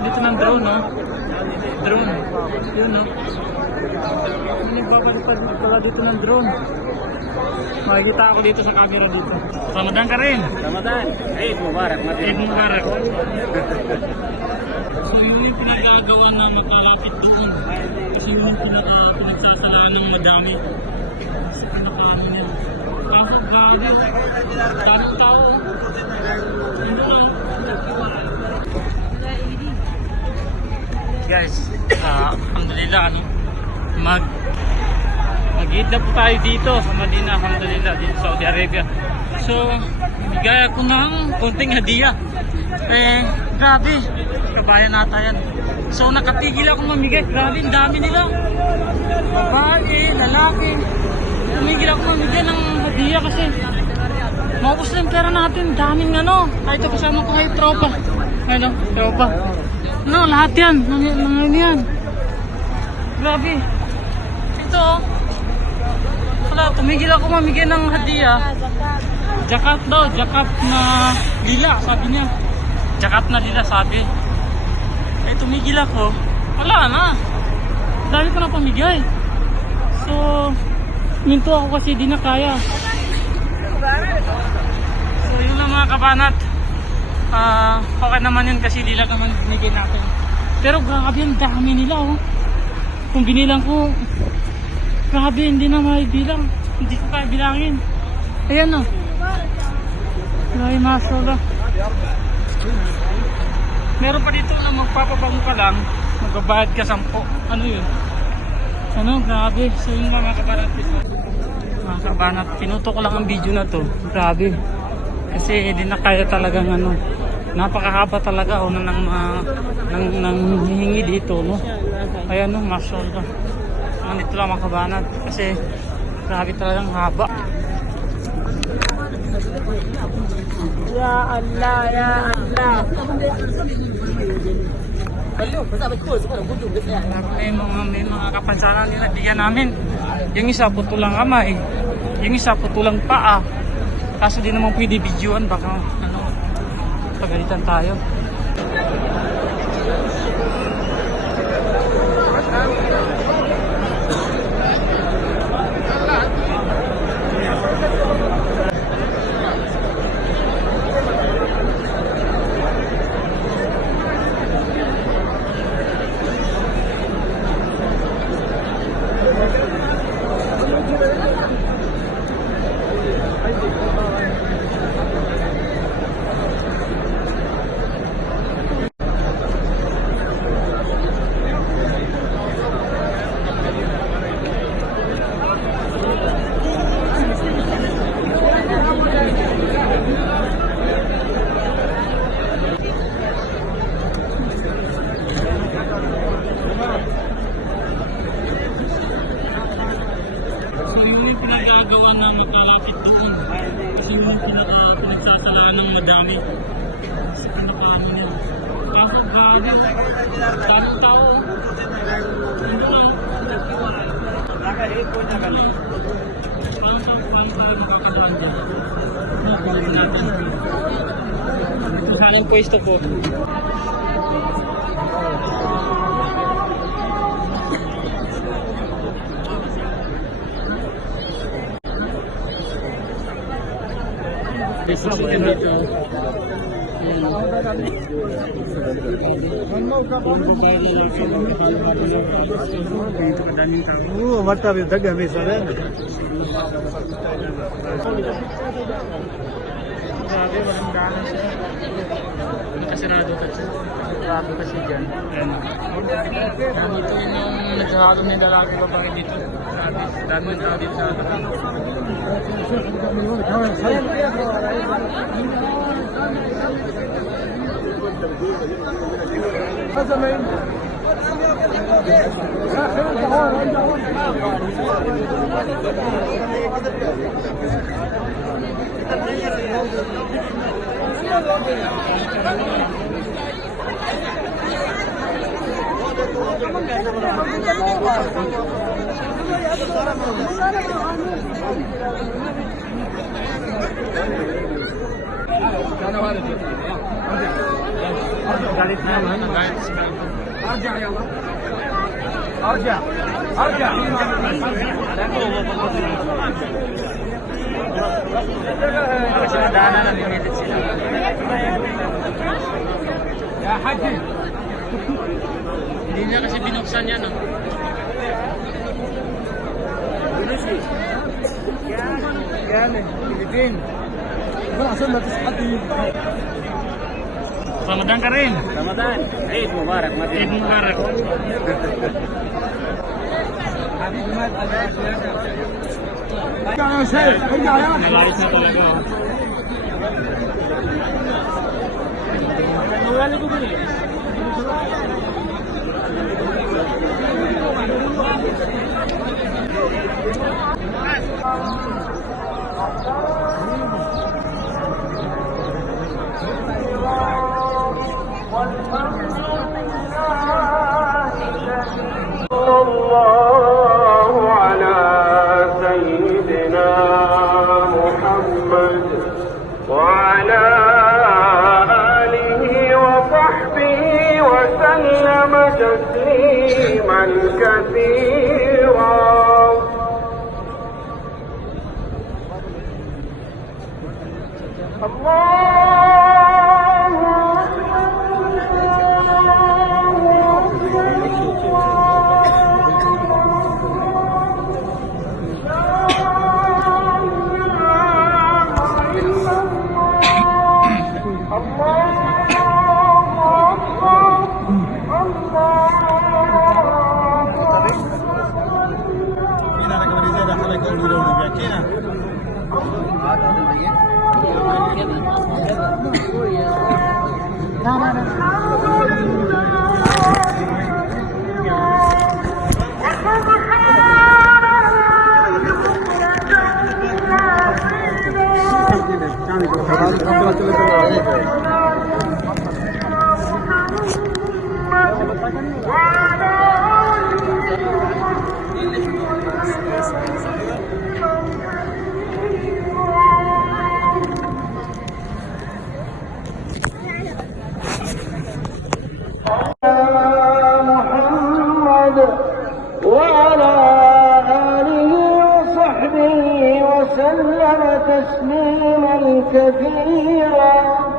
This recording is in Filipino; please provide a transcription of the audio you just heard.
dito ng drone, no? Drone. Yun, no? Nagpapalipad pala dito ng drone. Makikita ako dito sa camera dito. Ramadan ka rin. Ramadan. Eid Mubarak. Eid Mubarak. So yun yung pinagagawa na magkalapit doon. Kasi yun yung pinagsasalaan ng madami. Sa pinakaano niya. Kaso grabe. Daming tao. Hindi lang. Guys, alhamdulillah, mag-eid na po tayo dito sa Madina, alhamdulillah, dito sa Saudi Arabia. So, bigay ako ng konting hadiah. Grabe, kabayan nata yan. So, nakatigil ako mamigay. Grabe, ang dami nila. Babae, lalaki. Tumigil ako mamigay ng hadiah kasi maubos na yung pera natin. Daming kahit kasama ko kayo tropa. Tropa. Lahat yan. Nangyayari yan. Grabe. Ito, wala, tumigil ako mamigay ng hadiah. Jakat daw, jakat na lila, sabi niya. Jakat na lila, sabi. Tumigil ako. Wala na. Dami ko na pamigay. So, minto ako kasi di na kaya. So, yun lang mga kabanat. Okay naman yun kasi lila naman binigay natin. Pero grabe yung dami nila, oh. Kung binilang ko, grabe, hindi na maibilang. Hindi ko kaya bilangin. Ayan, oh. Grabe, masalah. Meron pa dito na magpapabango ka lang, magbabayad ka 10. Ano yun? Grabe. So yun mga kabanat. Mga kabanat, pinuto ko lang ang video na to. Grabe. Kasi hindi na kaya talagang napakahaba talaga nang hihingi dito, no? Ayan, no, masyaallah. Dito lang mga kabanat kasi grabe talagang haba. Ya Allah, ya Allah. May mga kapansanan nila bigyan namin. Yung isa putulang kamay, yung isa putulang paa. Kaso di naman pwede videoan, baka pagalitan tayo. Pinagagawa na magkalapit doon kasi yung pinagsasalaan ng madami sa pinakaano niya. Kaso grabe, daming tao. Hindi lang. Naka-eco niya kami. Parang tayo magkakadaan dyan. Gawin natin. Mahalang pwesto po. मतलब युद्ध हमेशा है Grabe, walang ganas siya. Nakasirado kasi. Grabe kasi dyan. Dito yung naghahalo ng lalaki babae dito. Grabe, dami ng tao dito sa atin. galit na naman. Nagalit si Calvo. Kasi nadaanan na limited sila. Hindi niya kasi binuksan yan. Oh. Yan eh, Pilipin. Ramadan ka rin. Ramadan. Eid Mubarak. Eid Mubarak. Nagalit na talaga. Oh. الله على سيدنا محمد وعلى آله وصحبه وسلم تسليما كثيرا. وعلى آله وصحبه وسلم تسليما كثيرا.